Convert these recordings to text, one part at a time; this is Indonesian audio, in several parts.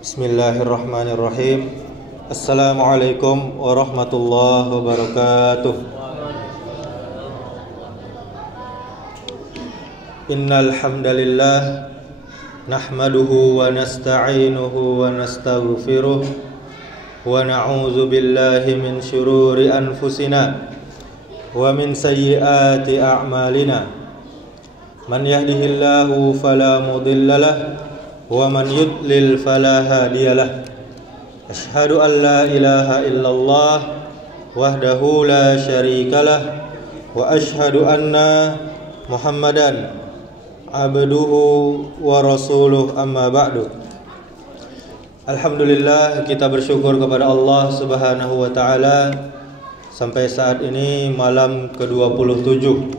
Bismillahirrahmanirrahim. Assalamualaikum warahmatullahi wabarakatuh. Innal hamdalillah nahmaduhu wa nasta'inuhu wa nastaghfiruh wa na'udzu billahi min syururi anfusina wa min sayyiati a'malina. Man yahdihillahu fala mudilla lahu wa man yudlil fala hadiyalah. Asyhadu an la ilaha illallah wahdahu la syarikalah wa asyhadu anna Muhammadan abduhu wa rasuluh, amma ba'du. Alhamdulillah, kita bersyukur kepada Allah Subhanahu wa taala sampai saat ini malam ke-27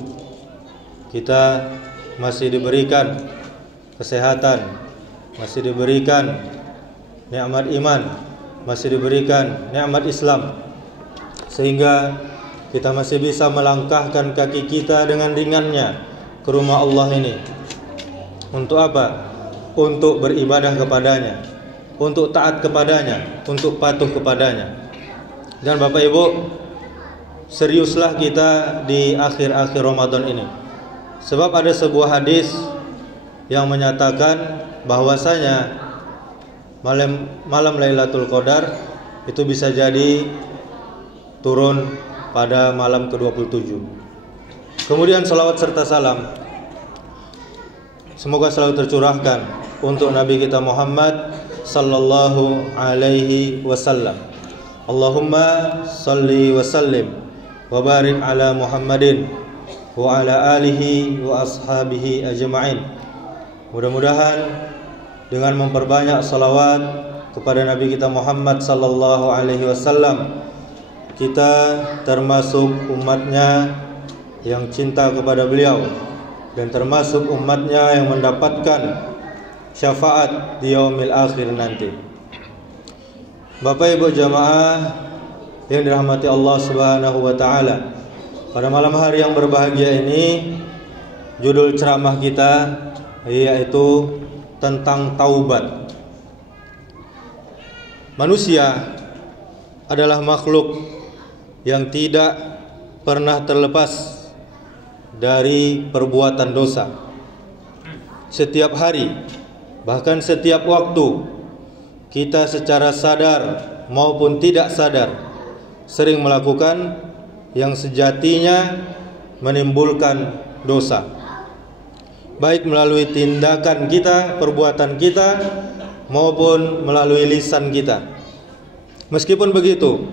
kita masih diberikan kesehatan, masih diberikan nikmat iman, masih diberikan nikmat Islam, sehingga kita masih bisa melangkahkan kaki kita dengan ringannya ke rumah Allah ini. Untuk apa? Untuk beribadah kepadanya, untuk taat kepadanya, untuk patuh kepadanya. Dan Bapak Ibu, seriuslah kita di akhir-akhir Ramadan ini, sebab ada sebuah hadis yang menyatakan bahwasanya malam Lailatul Qadar itu bisa jadi turun pada malam ke-27. Kemudian salawat serta salam semoga selalu tercurahkan untuk Nabi kita Muhammad sallallahu alaihi wasallam. Allahumma salli wa sallim wa barik ala Muhammadin wa ala alihi wa ashabihi ajma'in. Mudah-mudahan dengan memperbanyak salawat kepada Nabi kita Muhammad sallallahu alaihi wasallam, kita termasuk umatnya yang cinta kepada beliau dan termasuk umatnya yang mendapatkan syafaat di yaumil akhir nanti. Bapak Ibu jamaah yang dirahmati Allah Subhanahu wa taala, pada malam hari yang berbahagia ini judul ceramah kita yaitu tentang taubat. Manusia adalah makhluk yang tidak pernah terlepas dari perbuatan dosa. Setiap hari, bahkan setiap waktu, kita secara sadar maupun tidak sadar sering melakukan yang sejatinya menimbulkan dosa, baik melalui tindakan kita, perbuatan kita, maupun melalui lisan kita. Meskipun begitu,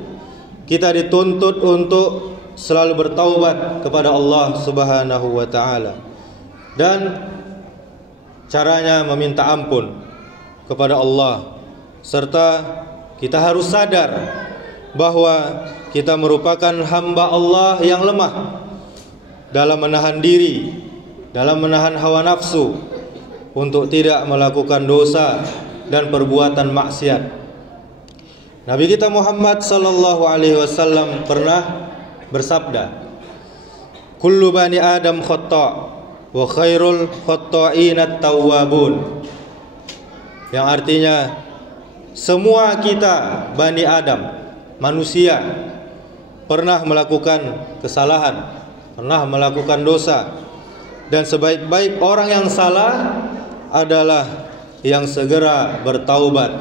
kita dituntut untuk selalu bertaubat kepada Allah Subhanahu wa taala, dan caranya meminta ampun kepada Allah, serta kita harus sadar bahwa kita merupakan hamba Allah yang lemah dalam menahan diri, dalam menahan hawa nafsu untuk tidak melakukan dosa dan perbuatan maksiat. Nabi kita Muhammad sallallahu alaihi wasallam pernah bersabda, "Kullu bani Adam khata' wa khairul khata'inat tawwabun." Yang artinya semua kita Bani Adam, manusia, pernah melakukan kesalahan, pernah melakukan dosa, dan sebaik-baik orang yang salah adalah yang segera bertaubat,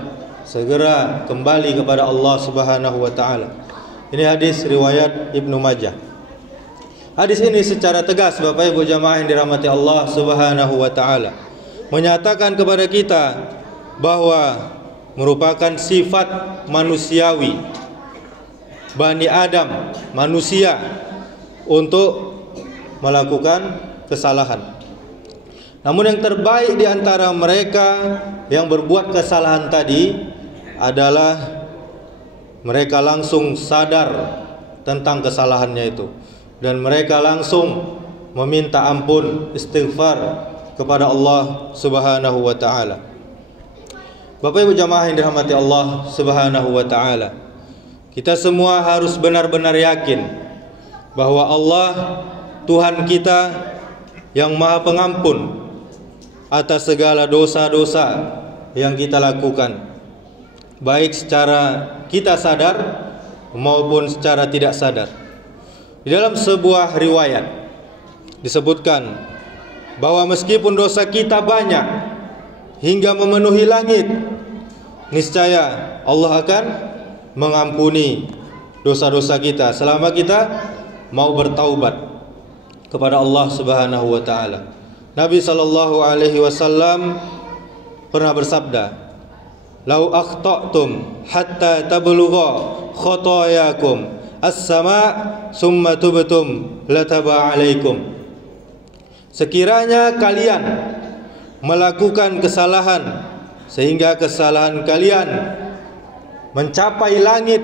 segera kembali kepada Allah Subhanahu wa taala. Ini hadis riwayat Ibnu Majah. Hadis ini secara tegas Bapak Ibu jamaah yang dirahmati Allah Subhanahu wa taala menyatakan kepada kita bahwa merupakan sifat manusiawi Bani Adam, manusia, untuk melakukan kesalahan. Namun yang terbaik di antara mereka yang berbuat kesalahan tadi adalah mereka langsung sadar tentang kesalahannya itu, dan mereka langsung meminta ampun, istighfar kepada Allah Subhanahu wa taala. Bapak Ibu jamaah yang dirahmati Allah Subhanahu wa taala, kita semua harus benar-benar yakin bahwa Allah Tuhan kita yang Maha Pengampun atas segala dosa-dosa yang kita lakukan, baik secara kita sadar maupun secara tidak sadar. Di dalam sebuah riwayat disebutkan bahwa meskipun dosa kita banyak hingga memenuhi langit, niscaya Allah akan mengampuni dosa-dosa kita selama kita mau bertaubat kepada Allah Subhanahu wa taala. Nabi sallallahu alaihi wasallam pernah bersabda, "Lau akhta'tum hatta tablugha khatayakum as-sama' summa tubtum lataba 'alaikum." Sekiranya kalian melakukan kesalahan sehingga kesalahan kalian mencapai langit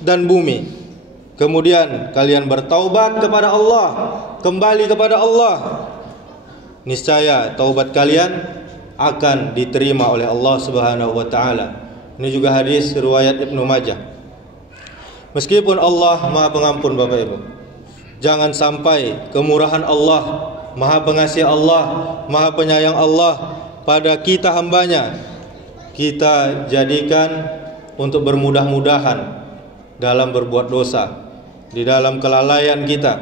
dan bumi, kemudian kalian bertaubat kepada Allah, kembali kepada Allah, niscaya taubat kalian akan diterima oleh Allah Subhanahu wa taala. Ini juga hadis riwayat Ibnu Majah. Meskipun Allah Maha Pengampun Bapak Ibu, jangan sampai kemurahan Allah, Maha Pengasih Allah, Maha Penyayang Allah pada kita hambanya kita jadikan untuk bermudah-mudahan dalam berbuat dosa, di dalam kelalaian kita.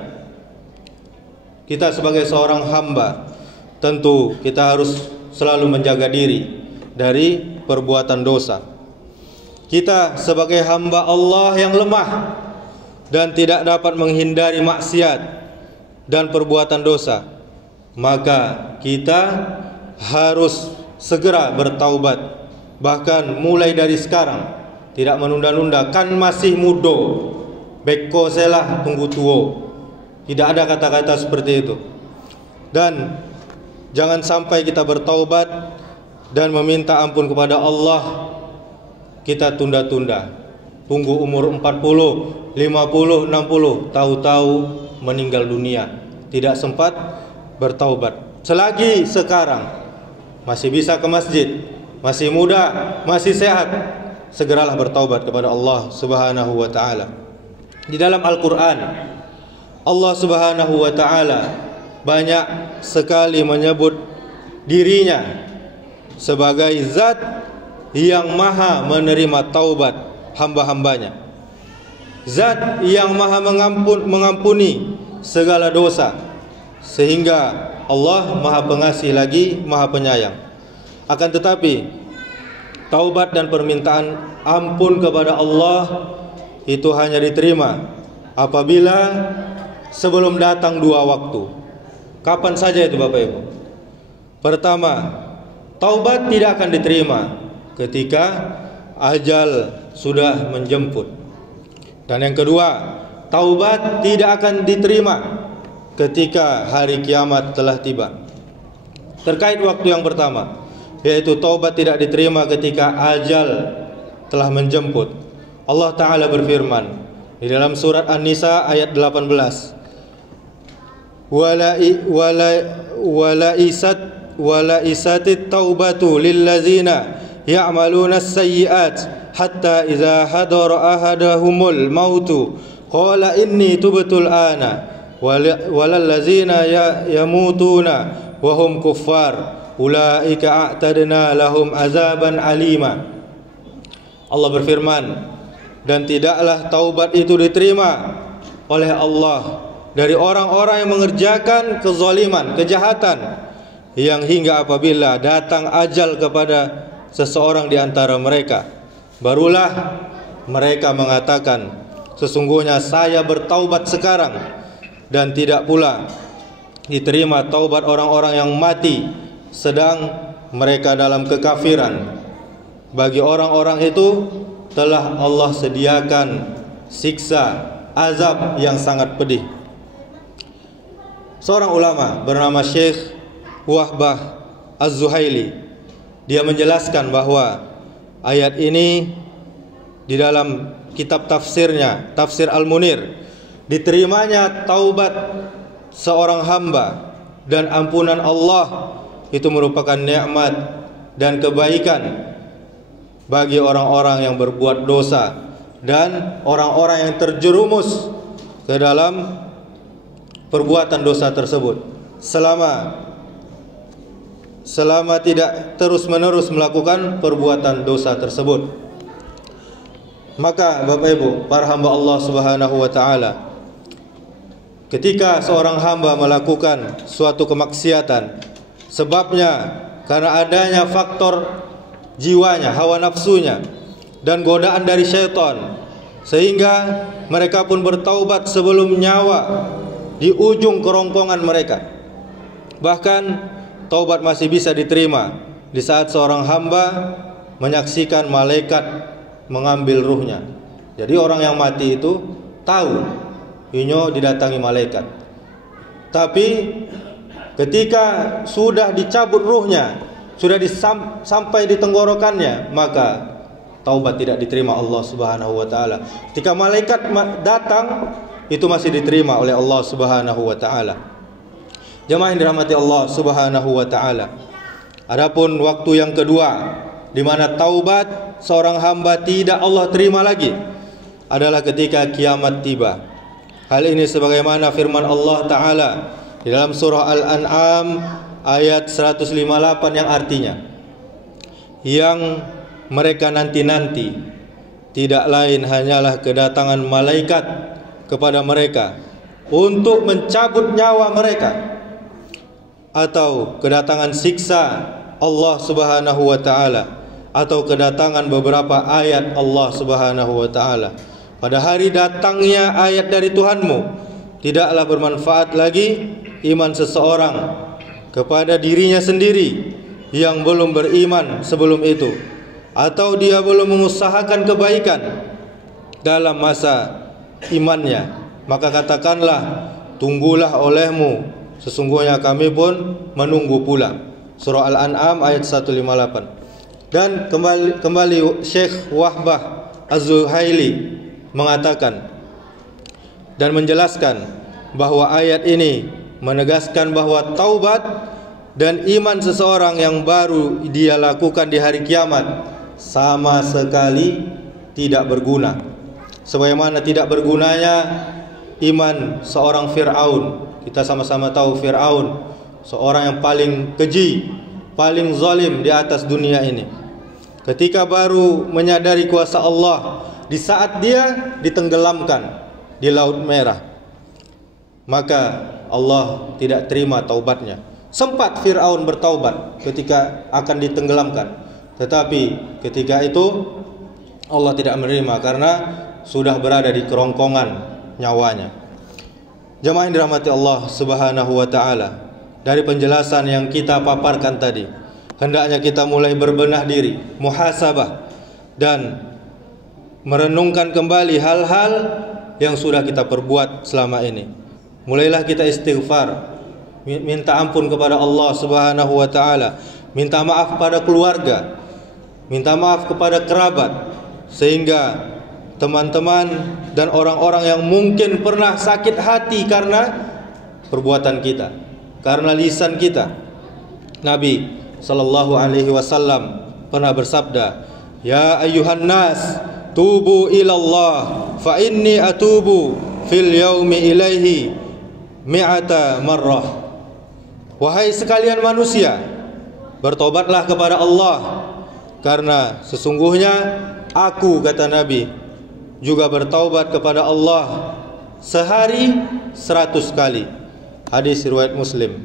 Kita sebagai seorang hamba tentu kita harus selalu menjaga diri dari perbuatan dosa. Kita sebagai hamba Allah yang lemah dan tidak dapat menghindari maksiat dan perbuatan dosa, maka kita harus segera bertaubat, bahkan mulai dari sekarang, tidak menunda-nunda. Kan masih mudo, beko selah tunggu tuo. Tidak ada kata-kata seperti itu. Dan jangan sampai kita bertaubat dan meminta ampun kepada Allah kita tunda-tunda. Tunggu umur 40, 50, 60, tahu-tahu meninggal dunia, tidak sempat bertaubat. Selagi sekarang masih bisa ke masjid, masih muda, masih sehat, segeralah bertaubat kepada Allah Subhanahu wa taala. Di dalam Al-Qur'an Allah Subhanahu wa taala banyak sekali menyebut dirinya sebagai zat yang maha menerima taubat hamba-hambanya, zat yang maha mengampuni segala dosa, sehingga Allah Maha Pengasih lagi Maha Penyayang. Akan tetapi taubat dan permintaan ampun kepada Allah itu hanya diterima apabila sebelum datang dua waktu. Kapan saja itu Bapak Ibu? Pertama, taubat tidak akan diterima ketika ajal sudah menjemput. Dan yang kedua, taubat tidak akan diterima ketika hari kiamat telah tiba. Terkait waktu yang pertama, yaitu taubat tidak diterima ketika ajal telah menjemput, Allah Ta'ala berfirman di dalam surat An-Nisa ayat 18, Walaisatit taubatu lillazina ya'maluna as-sayyi'at hatta idza hadara ahadahumul mautu qala inni tubtul ana walallazina yamutuna wa hum kuffar ulaika a'tadna lahum azaban alima. Allah berfirman, dan tidaklah taubat itu diterima oleh Allah dari orang-orang yang mengerjakan kezaliman, kejahatan, yang hingga apabila datang ajal kepada seseorang di antara mereka, barulah mereka mengatakan, sesungguhnya saya bertaubat sekarang. Dan tidak pula diterima taubat orang-orang yang mati sedang mereka dalam kekafiran. Bagi orang-orang itu telah Allah sediakan siksa azab yang sangat pedih. Seorang ulama bernama Syekh Wahbah Az-Zuhaili, dia menjelaskan bahwa ayat ini di dalam kitab tafsirnya, Tafsir Al-Munir, diterimanya taubat seorang hamba dan ampunan Allah itu merupakan nikmat dan kebaikan bagi orang-orang yang berbuat dosa dan orang-orang yang terjerumus ke dalam perbuatan dosa tersebut, selama tidak terus-menerus melakukan perbuatan dosa tersebut. Maka Bapak Ibu, para hamba Allah Subhanahu wa taala, ketika seorang hamba melakukan suatu kemaksiatan, sebabnya karena adanya faktor jiwanya, hawa nafsunya, dan godaan dari syaitan, sehingga mereka pun bertaubat sebelum nyawa di ujung kerongkongan mereka. Bahkan taubat masih bisa diterima di saat seorang hamba menyaksikan malaikat mengambil ruhnya. Jadi orang yang mati itu tahu inyo didatangi malaikat. Tapi ketika sudah dicabut ruhnya, sudah sampai di tenggorokannya, maka taubat tidak diterima Allah Subhanahu wa taala. Ketika malaikat datang, itu masih diterima oleh Allah Subhanahu wa taala. Jemaah yang dirahmati Allah Subhanahu wa taala. Adapun waktu yang kedua di mana taubat seorang hamba tidak Allah terima lagi adalah ketika kiamat tiba. Hal ini sebagaimana firman Allah taala di dalam surah Al-An'am ayat 158 yang artinya, yang mereka nanti-nanti tidak lain hanyalah kedatangan malaikat kepada mereka untuk mencabut nyawa mereka, atau kedatangan siksa Allah Subhanahu wa taala, atau kedatangan beberapa ayat Allah Subhanahu wa taala. Pada hari datangnya ayat dari Tuhanmu, tidaklah bermanfaat lagi iman seseorang kepada dirinya sendiri yang belum beriman sebelum itu, atau dia belum mengusahakan kebaikan dalam masa imannya. Maka katakanlah, tunggulah olehmu, sesungguhnya kami pun menunggu pula. Surah Al-An'am ayat 158. Dan kembali Syekh Wahbah Az-Zuhaili mengatakan dan menjelaskan bahwa ayat ini menegaskan bahwa taubat dan iman seseorang yang baru dia lakukan di hari kiamat sama sekali tidak berguna. Sebagaimana tidak bergunanya iman seorang Fir'aun. Kita sama-sama tahu Fir'aun, seorang yang paling keji, paling zalim di atas dunia ini. Ketika baru menyadari kuasa Allah, di saat dia ditenggelamkan di Laut Merah, maka Allah tidak terima taubatnya. Sempat Fir'aun bertaubat ketika akan ditenggelamkan, tetapi ketika itu Allah tidak menerima karena sudah berada di kerongkongan nyawanya. Jemaah yang dirahmati Allah Subhanahu wa taala, dari penjelasan yang kita paparkan tadi, hendaknya kita mulai berbenah diri, muhasabah, dan merenungkan kembali hal-hal yang sudah kita perbuat selama ini. Mulailah kita istighfar, minta ampun kepada Allah Subhanahu wa taala, minta maaf pada keluarga, minta maaf kepada kerabat, sehingga teman-teman dan orang-orang yang mungkin pernah sakit hati karena perbuatan kita, karena lisan kita. Nabi sallallahu alaihi wasallam pernah bersabda, "Ya ayyuhan nas, tubu ilallah, fa inni atubu fil yaumi ilaihi mi'ata marrah." Wahai sekalian manusia, bertobatlah kepada Allah, karena sesungguhnya aku, kata Nabi, juga bertaubat kepada Allah sehari 100 kali. Hadis riwayat Muslim.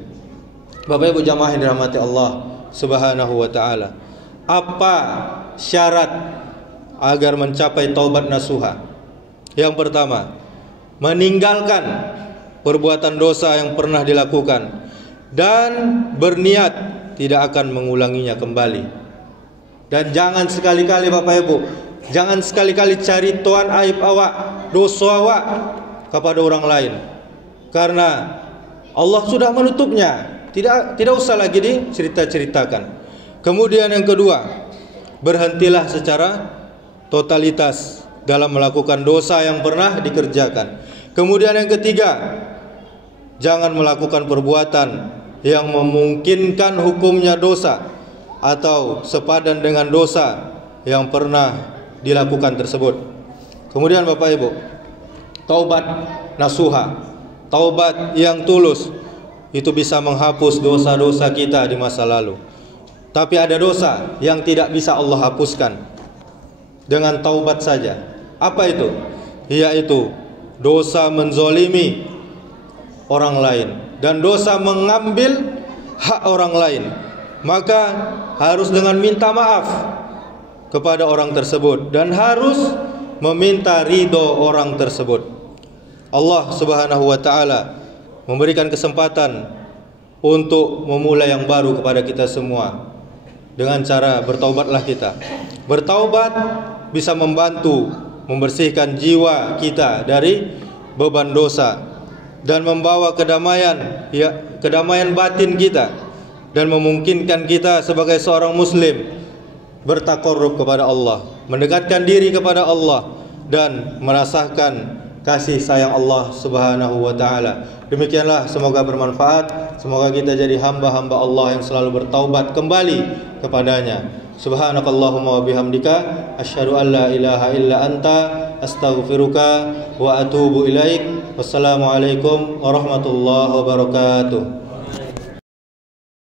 Bapak Ibu jamaah yang dirahmati Allah Subhanahu wa taala, apa syarat agar mencapai taubat nasuha? Yang pertama, meninggalkan perbuatan dosa yang pernah dilakukan dan berniat tidak akan mengulanginya kembali. Dan jangan sekali-kali Bapak Ibu, jangan sekali-kali cari tuan aib awak, dosa awak kepada orang lain, karena Allah sudah menutupnya. Tidak usah lagi dicerita-ceritakan. Kemudian yang kedua, berhentilah secara totalitas dalam melakukan dosa yang pernah dikerjakan. Kemudian yang ketiga, jangan melakukan perbuatan yang memungkinkan hukumnya dosa atau sepadan dengan dosa yang pernah dilakukan tersebut. Kemudian Bapak Ibu, taubat nasuha, taubat yang tulus, itu bisa menghapus dosa-dosa kita di masa lalu. Tapi ada dosa yang tidak bisa Allah hapuskan dengan taubat saja. Apa itu? Yaitu dosa menzolimi orang lain dan dosa mengambil hak orang lain. Maka harus dengan minta maaf kepada orang tersebut dan harus meminta ridho orang tersebut. Allah Subhanahu wa taala memberikan kesempatan untuk memulai yang baru kepada kita semua dengan cara bertaubatlah kita. Bertaubat bisa membantu membersihkan jiwa kita dari beban dosa dan membawa kedamaian, ya, kedamaian batin kita, dan memungkinkan kita sebagai seorang muslim bertakarrub kepada Allah, mendekatkan diri kepada Allah dan merasakan kasih sayang Allah Subhanahu wa taala. Demikianlah, semoga bermanfaat. Semoga kita jadi hamba-hamba Allah yang selalu bertaubat kembali kepadanya. Subhanakallahumma wa bihamdika asyhadu an la ilaha illa anta astaghfiruka wa atubu ilaik. Wassalamualaikum warahmatullahi wabarakatuh.